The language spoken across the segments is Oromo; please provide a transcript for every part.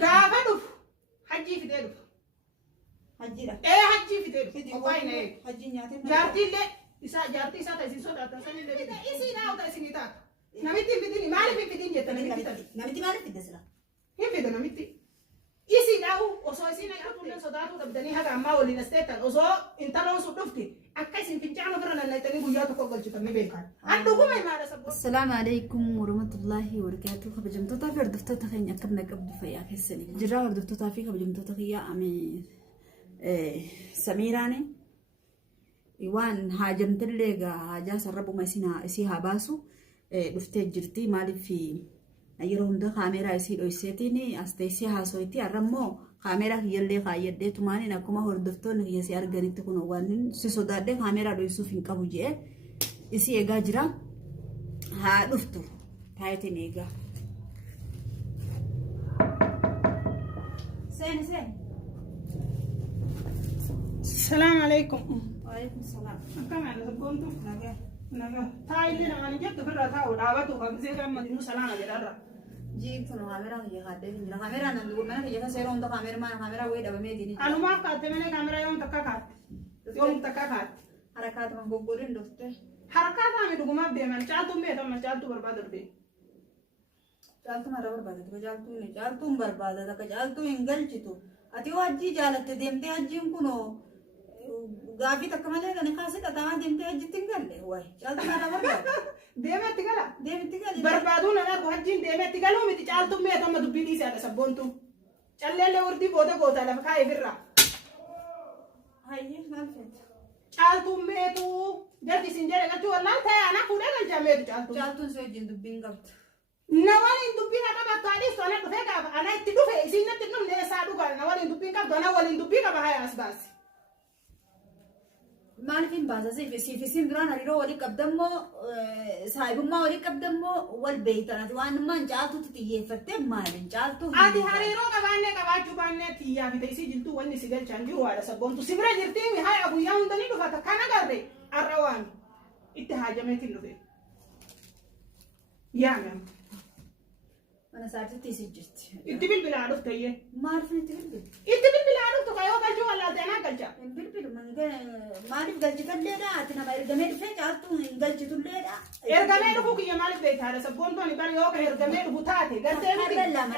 قافلوا حجي في ديرو حجي لا إيه حجي في ديرو وقاين إيه حجي نياتي جارتي اللي جارتي ساتا يصير صوت أتصل اللي إيه إيه لا وده سنيتات نمتي في ديني ما أعرف في ديني تنمتي تبي نمتي ما في دسلا هي في ده نمتي isi dahu oso isina yakulen sodatu tabdani haga amma wali nasteta oso intalo so dufti akkai sin pinchano brana na tani guya to kogol chita me bekan andu kuma ma sabo السلام عليكم ورحمة الله وبركاته خبجمتو تا فر دفتو تا خين يكبنا قبل فيا كسني جرا فر دفتو تا في خبجمتو تا خيا امي سميراني وان هاجمت لغا حاجه سربو ما سينا اسيها باسو دفتي جرتي مالي في يرون ده كاميرا يسير ويسيتيني أستيسي هاسويتي أرمو كاميرا هي اللي خايد ده تماني نكما هو دفتون هي سيار غريت تكون وانين سيسودا ده كاميرا دو يسوف إنك بوجيه إسي إيجا جرا ها دفتو تايتين إيجا سين السلام عليكم وعليكم السلام كم على سبونتو نجا تايلي أنا جبت في الراتها ودعوته خمسة كم مدينو سلام على جيب تنو كاميرا هي خاده في كاميرا نلقو من هي كسيرون ده كاميرا ما كاميرا ويدا بميديني أنا ما كاتب مني كاميرا يوم تكاكات يوم تكاكات حركات ما بقولين دفتة حركات عم يدوم ما بدي من جالتو ميت ما جالتو برباد ربي جالتو ما برباد ده جالتو नहीं جالتو برباد ده جالتو इंगल चितो अतिवा अज्जी जालत देमते अज्जी उनको गावी तक मले ने खासे कता देमते अज्जी तिंगल ले हुआ जالتو ما برباد देमेत तिगला देमते तिगल बर्बादू ना गुहज्जिन देमेत तिगलो मिति चालतु मेत म दुब्बीडी से सबोंतु चल्ले ले उर्दी बोदे गोता ला खाए फिररा हाय ये मालफत चालतु मेतु जल्दी सिंजरे गतु वल्ला थे आना पूरे गल जामे चालतु से जिंदु बिंगत nawali dubbi ka ba tadi sona do feka ana tidu fe sinna tidu ne sadu ga nawali dubbi ka dona wali dubbi ka ba haya asbas मालफين बाज़ा से في سين دران هريرو ولي قدمو صاحب ما ولي قدمو والبيت أنا توان ما نجاتو تتيه فتة مالين جاتو adi hariro ka banne ka ba jubanne tiya bi taisi jiltu wani sigal chanji wala sabon tu sibra jirti mi hay abu yaun dani do fata kana garre arrawani ittihajameti no fe ya mem أنا ساعتي تيسجلت ittibil biladu taye ما عرفني تقول ittibil biladu to kayo galju wala dana galja بيل من ما عرف قلت كلنا أتنا ما يرجمين فين جاتو قلت تقولنا ergameedu ku kiya malik beetara sabon to ni bari yo ka ergameedu butaate gatte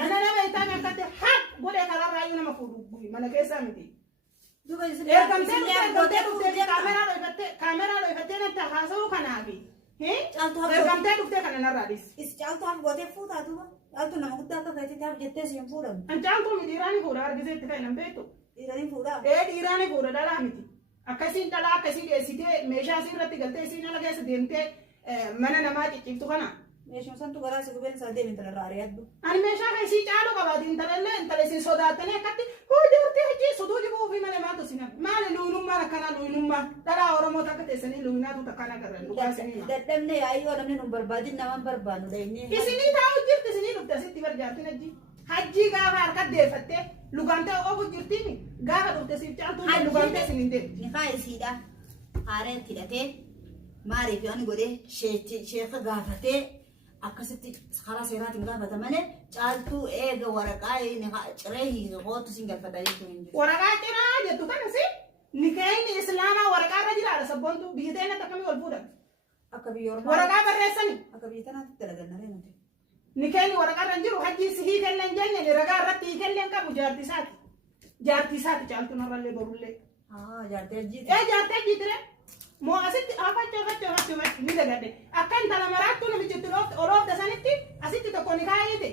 ana na beeta me katte hak gode kala rayu na mafudu bugi mana kesa miti دوبا يصير kamera lo ifatte na ta haso kanabi he جاتو هم ergamte dufte kana na radis إس جاتو هم قوتي فوتا دوبا جاتو نما قد داك كايتي تاب جتة سيم فورم an janto mi dirani fura argise te kana beeto إيراني فورا dirani fura dala miti akasin dala akasin esite mesha sirratti galte sina lage se demte mana nama ciciftu kana ماشي مثلا تو غراسي قبل ساعة من ترى راري أدو ani mesha kai si chalo ka badin talalle intale si sodatane katti ho jorte haji sodoji bo fi male mato sina male luinumma kana luinumma dala oromo takate sani luinatu takana karran duga sini دمنا يا أيوة لمن نمبر بعدين نوام بربانو ده إني isini taa'u jirti isini dhufte sitti barjaartin hajji hajjii gaafa harkat deeffatte lugante ofu jirtimi gaafa dhufte siif caaltu lugante isinin deemti نخاي سيدا هارين تلاتة ما أعرف أنا قولي شيخ قافتة أكستي خلاص يراتي قافتة ماله جالتو إيه ورقاي نخا شريه غوتو سينجل فدايتو إنجل waraqaa ciraa jettu kana si nikahni islaamaa waraqaa irra jiraadha sabboontu biyya teenya takkamii wal fuudhan أكبيور waraqaa barreessani أكبيتنا تتلقنا لنا nikahni waraqaa irra jiru hajjii sihii kellen jenne ragaa irratti hii kellen qabu jaartisaati caaltu narrallee borullee جالتي جيت jaartee jiitire moo asitti afacho ni dagadde akka intala maraattu namichitti oloofta sanitti asitti tokko ni kaayite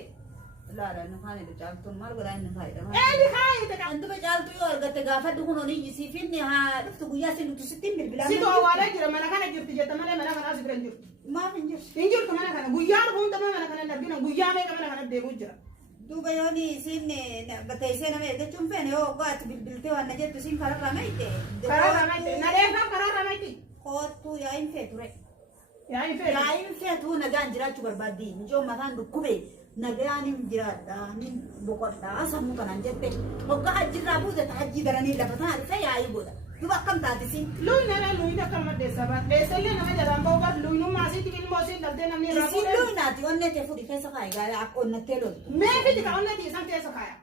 لا لا نخاني جالتو مال ولا نخاي ده ni kaayite ka عندما جالتو يور قت قافت دخوني يجي فيني ها دفتو قياس إنه تستين بالبلاد situ awwaalee jira mana kana jirti jetta malee mana kana asibira hin jirtu ما في جرس hin jirtu mana kana guyyaa dhufuun dama mana kana hin argina guyyaa meeqa mana kana deemuu jira دوبا يوني سين بتايسين ما يدكم فين هو قات بالبلتي وانا جت سين كرر رميته karaa ramayti nadeefam karaa ramayti خوتو يا إن فيتوري yaa hin feetu يا إن فيتو نجان جرات شو بربادي نجوم مثلا دكوبي نجاني جرات نين بقطع أسمو كنا نجت هو قاعد جرا بوزة تحجي دراني لفتان فيا أيبودا دوبا كم تادسين luy nana luy da kalma deessabat deessalle nama jedhan boobat luynummaa asitti ilmoo siin dhaltee namni irraa يسيلو ناتي ونة تفودي كيسا خاي قال أكون نتلو mee fiti ka onneti isan keessa kaaya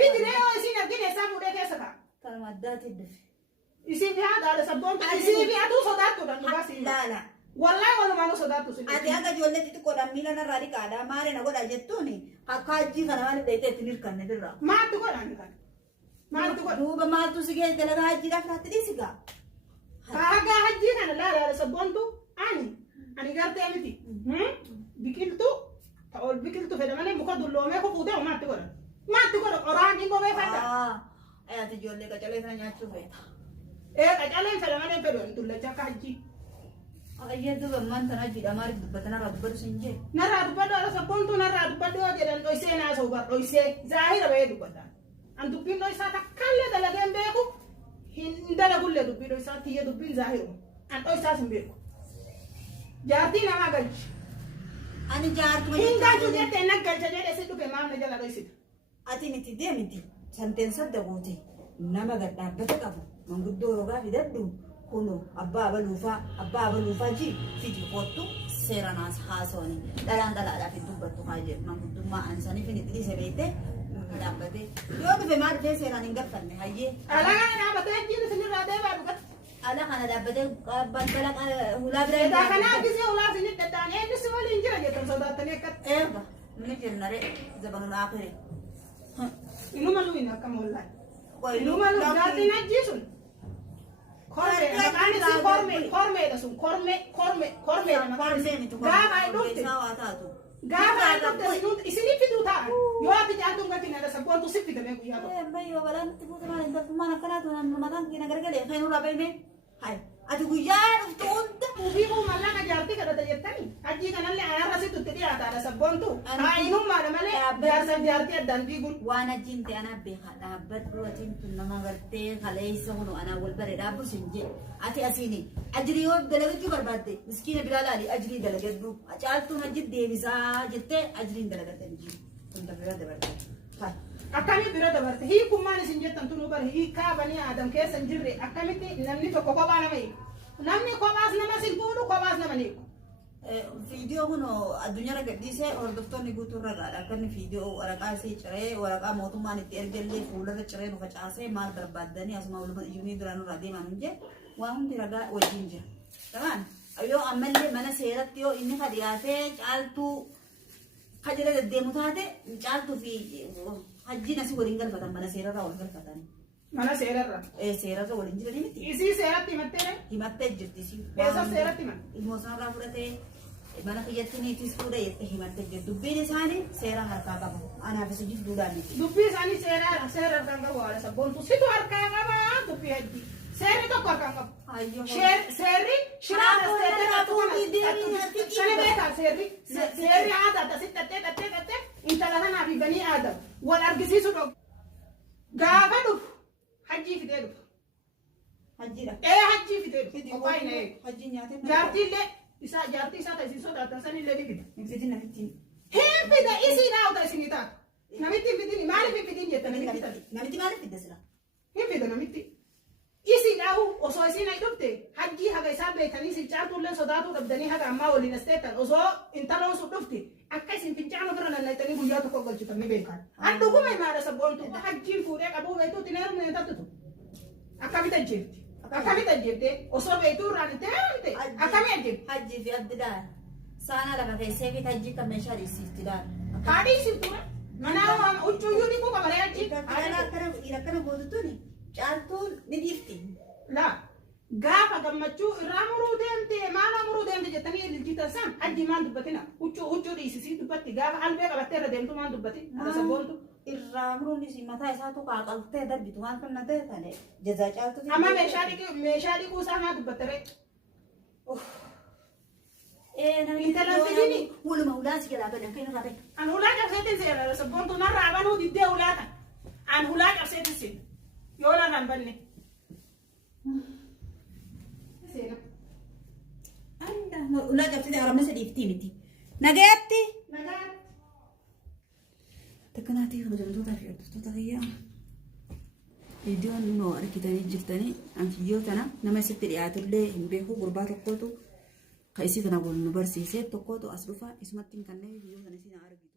Fidire yoo isin argine isaa fuudhee keessa ka'a. Kanuma addaatti dhufe. Isin fi haadha sabboontu isin fi atuu sodaattuudha nu baasii. Laala. Wallahi walumaanuu sodaattu sin. Ati akka ijoollee xixiqqoodhaan miila narraa dhiqaadhaa maali na godha jettuuni akka hajjii kana maaliif dheeyitee ittiin hirkanne dirraa. Maaltu godhan kan? Maaltu godhan? Duuba maaltu si geesse dalagaa hajjiidhaaf natti dhiisigaa. Hagaa hajjii kana laala sabboontu ani gartee miti. Biqiltuu ta'ol biqiltuu fedhamanii muka dulloomee kufuutee maatti godhan. Maatti godhan qoraan hin gomee fadha. Ati ijoollee qacalee sana nyaachuu feeta. Qacaleen fedhamanii fedhan dullacha akka hajjii. Ayyee duuba maan tana hajjiidha maaliif dubbata narraa dubbatu sin jee. Narraa dubbadhu ala sabboontuu narraa dubbadhu yoo jedhan dhoysee naasoo bar dhoysee zaahira bahee dubbata. An dubbiin dhoysaa takkaallee dalageen beeku hin dalagullee dubbii dhoysaa tiyya dubbiin zaahiru. An dhoysaas hin beeku. Jaartii namaa galchi. Ani jaartuma hin galchu jettee naggalcha jedhee si dhufe maamna jala dhoysita. Ati miti deemiti santeen sadda goote nama gad dhaabbata qabu manguddoo yookaan fidadhu kunu abbaa baluufaa ji fidi kottu seeranaas haasawanii dhalaan dhalaadhaaf hin dubbattu haa jedhu manguddummaa ansaniif hin itti beekte dhaabbate yoo dhufe maal dhufee seeraan hin gaffanne hayyee. Alagaa dhaabbatee jiru sinirraa deebaa dhugatti. Ala kana dhaabbatee balbala hulaa bira. Edaa kanaaf gisee hulaa sinit dhaddaan eenyu si waliin jira jettan sodaattanii akkatti. Eeba ni jennare zabanuu naafere. Inuma luin akkam wallahi. Inuma lu jaartiin ajjiisun. Korme maqaan isii kormeedha sun kormeedha maqaan isii. Gaafa ay dhufte. Gaafa ay dhufte isinii fiduu ta'an. Yoo ati jaaltuun gatiin ala sabboontu si fidamee guyyaa tokko. Bayyoo balaan itti fuute maal hin dartummaan akkanaatu mataan kee nagargalee kan irraa baymee. Hai ati guyyaa dhuftu hunda. Ubii kuu mallaqa jaartii kadhata jettanii. Hajjii kanallee ayarra situtti dhiyaataadha sabboontu. Haayinummaadha malee jaarsan jaartii addaan fiiguun. Waan ajjiin ta'e anaa beekaa dhaabbadhu atiin tun nama gartee kaleessa kunu anaa wal bare dhaabbu sin jee. Ati asiini ajrii yoo dalagachuu barbaadde miskiina biraa laali ajrii dalagadhu. Caaltuun ajjii deebisaa jettee ajriin dalagatanii jiru. Kun dabalaa dabalata. Akkamii bira dabarte hiikummaan isin jettan tunuu bara hiikaa banii aadam keessa hin jirre akkamitti namni tokko kophaa nama hiiku. Namni kophaas nama sin fuudhu kophaas nama hiiku. Viidiyoo kun addunyaarra gadhiisee hordoftoonni guutuu irra gaadha. Akka inni viidiyoo waraqaa isii ciree waraqaa mootummaan itti ergellee fuuldura ciree nu facaasee maal barbaaddanii asuma waluma iyyuu duraan irraa deeman hin jee waan hundi ragaa wajjin jira. Tamaan yoo ammallee mana seeratti yoo inni ka dhiyaatee caaltuu ka jira deddeemu taate caaltuu fi hajjiin asii waliin galfatan mana seerarraa wal galfatan. Mana seerarra. Seerarra waliin jiranii miti. Isii seeratti himattee? Himattee jirti isii. Eessa seeratti himan? Ilmoo sanarraa fudhatee mana kiyyatti niitis fuudhee jettee himattee jirti. Dubbiin isaanii seera harkaa qabu. Anaaf isa jidduudhaan miti. Dubbii isaanii seera harkaan qabu haala sabboontu. Situ harkaa qabaa dubbii hajji. Seerri tokko harkaan qabu. Seerri seerri aadaa asitti dhattee intala kanaaf banii aadaa wal argisiisu dhoobu. Gaafa dhufu hajjii fidee dhufu. Hajjiidha. Hajjii fidee dhufu. Qophaa hin eegu. Hajjii nyaatee. Jaartii isaa taasisuu sodaatan sanillee ni fida. Hin fidin namitti. Hin fida isii dhaawuta isinii taatu. Namitti hin fidin maaliif hin fidin jettan namitti fida. Namitti maaliif fidda sila? Hin fida namitti. Isii dhaawu osoo isiin ay dhufte hajjii haga isaan beekanii si caaltuullee sodaatuu dhabdanii haga ammaa waliin asteettan osoo intaloon sun dhufte akka isin fincaan ofirra nannaytanii guyyaa tokko galchitan ni beekan. Adduguma imaadha sabboontu hajjiin fuudhee qabuu beektuutti neerum neetattutu. Akkamitti ajjeefti? Akkamitti ajjeeftee osoo beektuu irraan itti heerumte akkami ajjeefti? Hajjii fi abdiidhaan saana lafa keessee fi hajjii kan meeshaa dhiisiftidhaan. Haadhii siftuudha. Manaa huccuuyyuu ni kuuqa baree hajjii. Akkana gootutuuni. Caaltuun ni dhiifti. Laa gaafa gammachuu irraa muruu deemte maala muruu deemte jettanii ililchiitan san hajji maan dubbatina huccuu dhiisisii dubbatti gaafa albee qabattee irra deemtu maan dubbati ala sabboontu. Irraa muruun isii mataa isaatu qaaqaltee darbitu waan kan na ta'e tane jazaa caaltuuti. Amma meeshaa dhiquu isaa maa dubbattere. Intalaan fidini. Waluma ulaa si jalaa badan kan irraa ta'e. An ulaa cabseetiin seera sabboontu narraa banuu diddee ulaata. An ulaa cabseetiin seera. Yoo narraan banne. Seera. Ulaa cabsitee haramna sadiiftii miti. Nagaatti. Nagaatti. Takkanaatii kabajamtootaa fi hordoftoota fayyaa. Viidiyoon nuu argitanii jirtanii anfiyyoo tana nama isitti dhiyaatullee hin beeku gurbaa tokkootu kan isii kana wal nu barsiisee tokkootu as dhufa isumatti hin kanneen viidiyoo sana isin argitu.